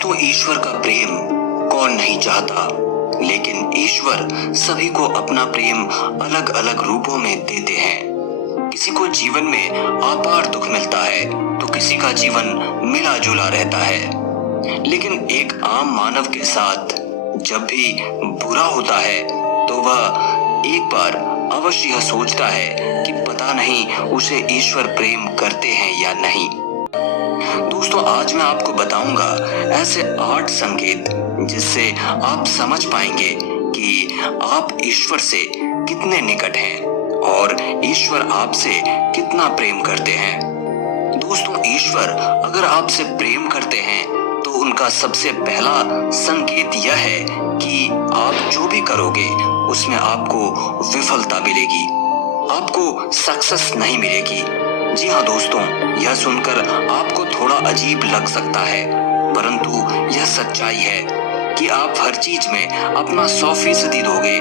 दोस्तों, ईश्वर का प्रेम कौन नहीं चाहता, लेकिन ईश्वर सभी को अपना प्रेम अलग अलग रूपों में देते हैं। किसी को जीवन में अपार दुख मिलता है तो किसी का जीवन मिला जुला रहता है। लेकिन एक आम मानव के साथ जब भी बुरा होता है तो वह एक बार अवश्य यह सोचता है कि पता नहीं उसे ईश्वर प्रेम करते हैं या नहीं। दोस्तों, आज मैं आपको बताऊंगा ऐसे 8 संकेत जिससे आप समझ पाएंगे कि आप ईश्वर से कितने निकट हैं और ईश्वर आपसे कितना प्रेम करते हैं। दोस्तों, ईश्वर अगर आपसे प्रेम करते हैं तो उनका सबसे पहला संकेत यह है कि आप जो भी करोगे उसमें आपको विफलता मिलेगी, आपको सक्सेस नहीं मिलेगी। जी हाँ दोस्तों, यह सुनकर आपको थोड़ा अजीब लग सकता है, परंतु यह सच्चाई है कि आप हर चीज में अपना 100% दोगे,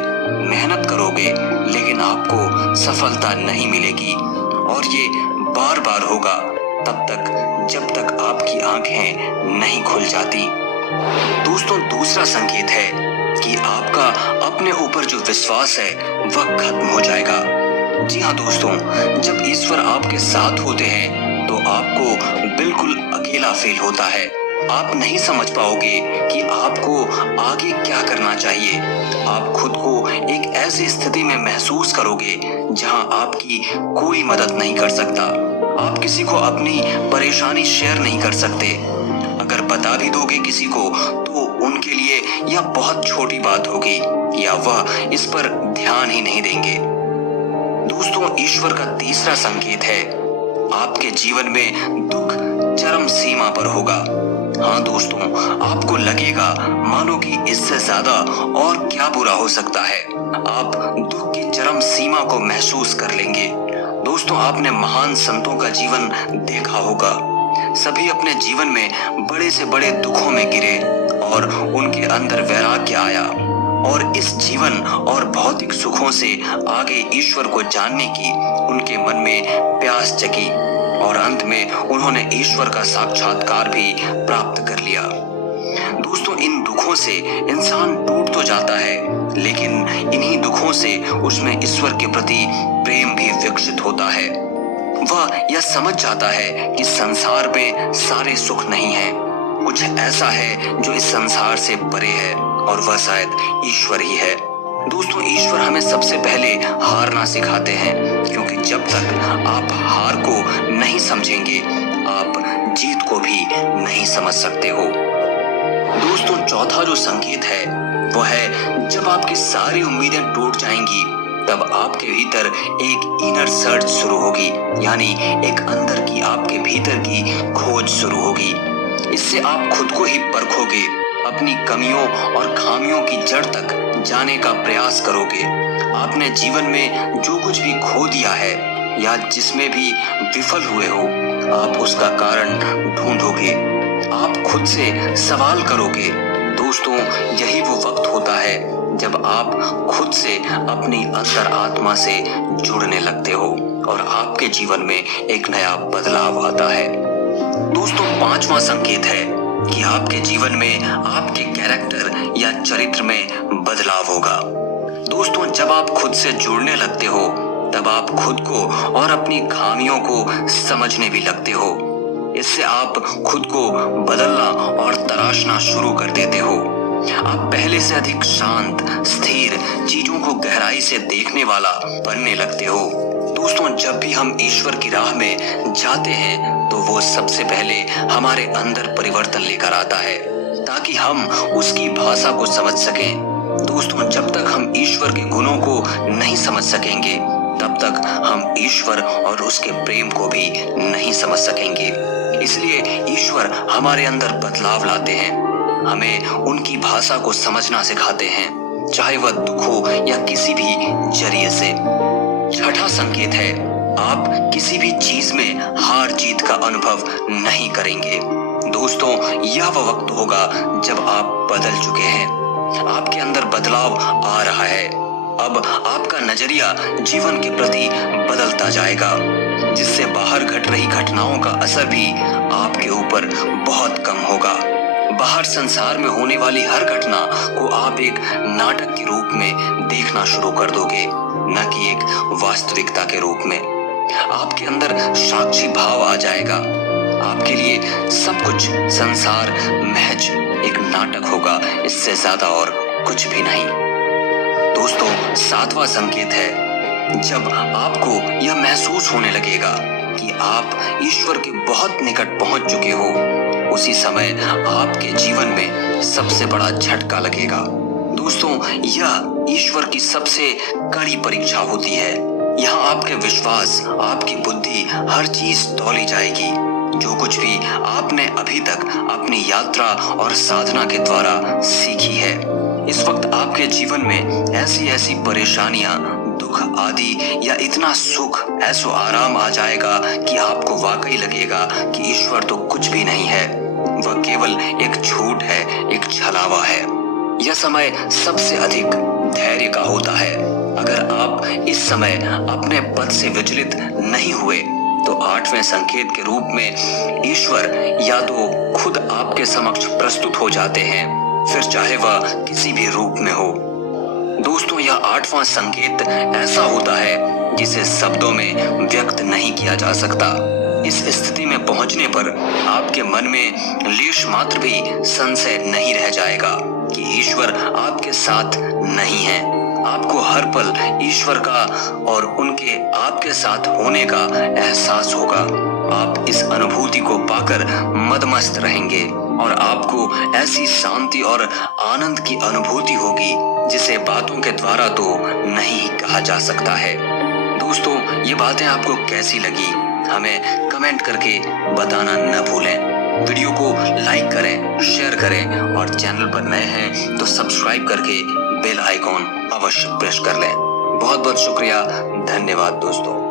मेहनत करोगे, लेकिन आपको सफलता नहीं मिलेगी और ये बार बार होगा तब तक जब तक आपकी आंखें नहीं खुल जाती। दोस्तों, दूसरा संकेत है कि आपका अपने ऊपर जो विश्वास है वह खत्म हो जाएगा। जी हाँ दोस्तों, जब ईश्वर आपके साथ होते हैं तो आपको बिल्कुल अकेला फील होता है। आप नहीं समझ पाओगे कि आपको आगे क्या करना चाहिए। आप खुद को एक ऐसी स्थिति में महसूस करोगे जहां आपकी कोई मदद नहीं कर सकता। आप किसी को अपनी परेशानी शेयर नहीं कर सकते। अगर बता भी दोगे किसी को तो उनके लिए यह बहुत छोटी बात होगी या वह इस पर ध्यान ही नहीं देंगे। दोस्तों, ईश्वर का तीसरा संकेत है आपके जीवन में दुख चरम सीमा पर होगा। हाँ दोस्तों, आपको लगेगा मानो कि इससे ज्यादा और क्या बुरा हो सकता है। आप दुख की चरम सीमा को महसूस कर लेंगे। दोस्तों, आपने महान संतों का जीवन देखा होगा। सभी अपने जीवन में बड़े से बड़े दुखों में गिरे और उनके अंदर वैराग्य आया और इस जीवन और भौतिक सुखों से आगे ईश्वर को जानने की उनके मन में प्यास जगी और अंत में उन्होंने ईश्वर का साक्षात्कार भी प्राप्त कर लिया। दोस्तों, इन दुखों से इंसान टूट तो जाता है, लेकिन इन्हीं दुखों से उसमें ईश्वर के प्रति प्रेम भी विकसित होता है। वह यह समझ जाता है कि संसार में सारे सुख नहीं है, कुछ ऐसा है जो इस संसार से परे है और वह शायद ईश्वर ही है। दोस्तों, ईश्वर हमें सबसे पहले हारना सिखाते हैं, क्योंकि जब तक आप हार को नहीं समझेंगे आप जीत को भी नहीं समझ सकते हो। दोस्तों, चौथा जो संकेत है वह है जब आपकी सारी उम्मीदें टूट जाएंगी तब आपके भीतर एक इनर सर्च शुरू होगी, यानी एक अंदर की आपके भीतर की खोज शुरू होगी। इससे आप खुद को ही परखोगे, अपनी कमियों और खामियों की जड़ तक जाने का प्रयास करोगे। आपने जीवन में जो कुछ भी खो दिया है या जिसमें भी विफल हुए हो, आप उसका कारण ढूंढोगे, आप खुद से सवाल करोगे। दोस्तों, यही वो वक्त होता है जब आप खुद से अपनी अंतर आत्मा से जुड़ने लगते हो और आपके जीवन में एक नया बदलाव आता है। दोस्तों, 5वां संकेत है कि आपके जीवन में आपके कैरेक्टर या चरित्र में बदलाव होगा। दोस्तों, जब आप खुद से जुड़ने लगते हो तब आप खुद को और अपनी खामियों को समझने भी लगते हो। इससे आप खुद को बदलना और तराशना शुरू कर देते हो। आप पहले से अधिक शांत, स्थिर, चीजों को गहराई से देखने वाला बनने लगते हो। दोस्तों, जब भी हम ईश्वर की राह में जाते हैं तो वो सबसे पहले हमारे अंदर परिवर्तन लेकर आता है ताकि हम उसकी भाषा को समझ सकें। दोस्तों, जब तक हम ईश्वर के गुणों को नहीं समझ सकेंगे तब तक हम ईश्वर और उसके प्रेम को भी नहीं समझ सकेंगे। इसलिए ईश्वर हमारे अंदर बदलाव लाते हैं, हमें उनकी भाषा को समझना सिखाते हैं, चाहे वह दुख हो या किसी भी जरिए से। छठा संकेत है आप किसी भी चीज में हार जीत का अनुभव नहीं करेंगे। दोस्तों, यह वह वक्त होगा जब आप बदल चुके हैं, आपके अंदर बदलाव आ रहा है। अब आपका नजरिया जीवन के प्रति बदलता जाएगा, जिससे बाहर घट रही घटनाओं का असर भी आपके ऊपर बहुत कम होगा। बाहर संसार में होने वाली हर घटना को आप एक नाटक के रूप में देखना शुरू कर दोगे, न कि एक वास्तविकता के रूप में। आपके अंदर साक्षी भाव आ जाएगा। आपके लिए सब कुछ संसार महज एक नाटक होगा, इससे ज्यादा और कुछ भी नहीं। दोस्तों, 7वां संकेत है जब आपको यह महसूस होने लगेगा कि आप ईश्वर के बहुत निकट पहुंच चुके हो, उसी समय आपके जीवन में सबसे बड़ा झटका लगेगा। दोस्तों, यह ईश्वर की सबसे कड़ी परीक्षा होती है। यहाँ आपके विश्वास, आपकी बुद्धि, हर चीज तौली जाएगी। जो कुछ भी आपने अभी तक अपनी यात्रा और साधना के द्वारा सीखी है, इस वक्त आपके जीवन में ऐसी परेशानियां, दुख आदि या इतना सुख, ऐसो आराम आ जाएगा कि आपको वाकई लगेगा कि ईश्वर तो कुछ भी नहीं है, वह केवल एक झूठ है, एक छलावा है। यह समय सबसे अधिक धैर्य का होता है। अगर आप इस समय अपने पद से विचलित नहीं हुए तो 8वें संकेत के रूप में ईश्वर या तो खुद आपके समक्ष प्रस्तुत हो जाते हैं, फिर चाहे वह किसी भी रूप में हो। दोस्तों, यह 8वां संकेत ऐसा होता है जिसे शब्दों में व्यक्त नहीं किया जा सकता। इस स्थिति में पहुंचने पर आपके मन में लेश मात्र भी संशय नहीं रह जाएगा कि ईश्वर आपके साथ नहीं है। आपको हर पल ईश्वर का और उनके आपके साथ होने का एहसास होगा। आप इस अनुभूति को पाकर मदमस्त रहेंगे और आपको ऐसी शांति और आनंद की अनुभूति होगी जिसे बातों के द्वारा तो नहीं कहा जा सकता है। दोस्तों, ये बातें आपको कैसी लगी हमें कमेंट करके बताना न भूलें। वीडियो को लाइक करें, शेयर करें और चैनल पर नए हैं तो सब्सक्राइब करके बेल आइकॉन अवश्य प्रेस कर लें। बहुत बहुत शुक्रिया, धन्यवाद दोस्तों।